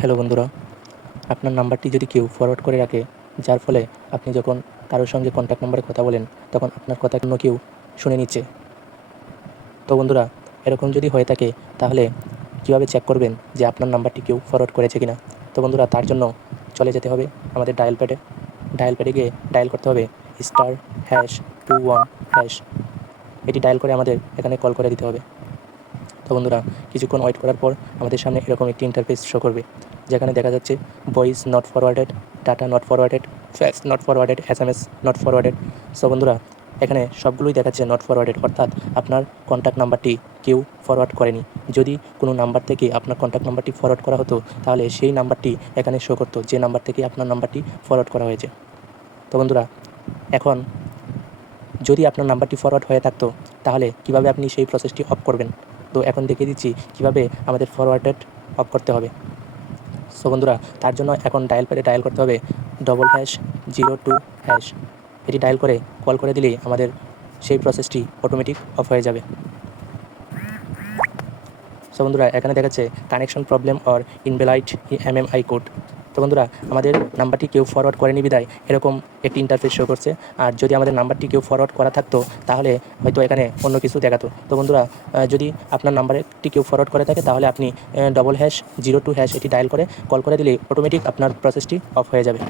Hello বন্ধুরা, আপনার নাম্বারটি যদি কেউ ফরওয়ার্ড করে রাখে, যার ফলে আপনি যখন কারোর সঙ্গে কন্ট্যাক্ট নাম্বারে কথা বলেন, তখন আপনার কথা অন্য কেউ শুনে নিচ্ছে। তো বন্ধুরা, এরকম যদি হয়ে থাকে, তাহলে কীভাবে চেক করবেন যে আপনার নাম্বারটি কেউ ফরওয়ার্ড করেছে কিনা? তো বন্ধুরা, তার জন্য চলে যেতে হবে আমাদের ডায়াল প্যাডে ডায়াল প্যাডে গিয়ে ডায়াল করতে হবে star hash two one hash এটি ডায়াল করে আমাদের এখানে কল করে দিতে হবে। তো বন্ধুরা, কিছুক্ষণ ওয়েট করার পর আমাদের সামনে এরকম একটি ইন্টারফেস শো করবে, যেখানে দেখা যাচ্ছে voice not forwarded data not forwarded fax not forwarded S M S not forwarded so বন্ধুরা, এখানে সবগুলোই দেখাচ্ছে নট ফরওয়ার্ডেড অর্থাৎ আপনার কন্ট্যাক্ট নাম্বারটি কেউ ফরওয়ার্ড করেনি। যদি কোনো নাম্বার থেকে আপনার কন্ট্যাক্ট নাম্বারটি ফরওয়ার্ড করা হতো, তাহলে সেই নাম্বারটি এখানে শো করতো, যে নাম্বার থেকে আপনার নাম্বারটি ফরওয়ার্ড করা হয়েছে। তো বন্ধুরা, এখন যদি আপনার নাম্বারটি ফরওয়ার্ড হয়ে থাকতো, তাহলে কীভাবে আপনি সেই প্রসেসটি অফ করবেন? তো এখন দেখিয়ে দিচ্ছি কীভাবে আমাদের ফরওয়ার্ডেড অফ করতে হবে। সো বন্ধুরা, তার জন্য এখন ডায়াল প্যাডে ডায়াল করতে হবে double hash zero two hash এটি ডায়াল করে কল করে দিলেই আমাদের সেই প্রসেসটি অটোমেটিক অফ হয়ে যাবে। সো বন্ধুরা, এখানে দেখাচ্ছে connection problem or invalid I code তো বন্ধুরা, আমাদের নাম্বারটি কেউ ফরওয়ার্ড করেনি বিদায়। এরকম একটি ইন্টারফেস শো করছে। আর যদি আমাদের নাম্বারটি কেউ ফরওয়ার্ড করা থাকতো, তাহলে হয়তো এখানে অন্য কিছু দেখাতো। তো বন্ধুরা যদি আপনার নাম্বারটি কেউ ফরওয়ার্ড করে থাকে, তাহলে আপনি double hash zero two hash এটি ডায়াল করে কল করে দিলে অটোমেটিক আপনার প্রসেসটি অফ হয়ে যাবে।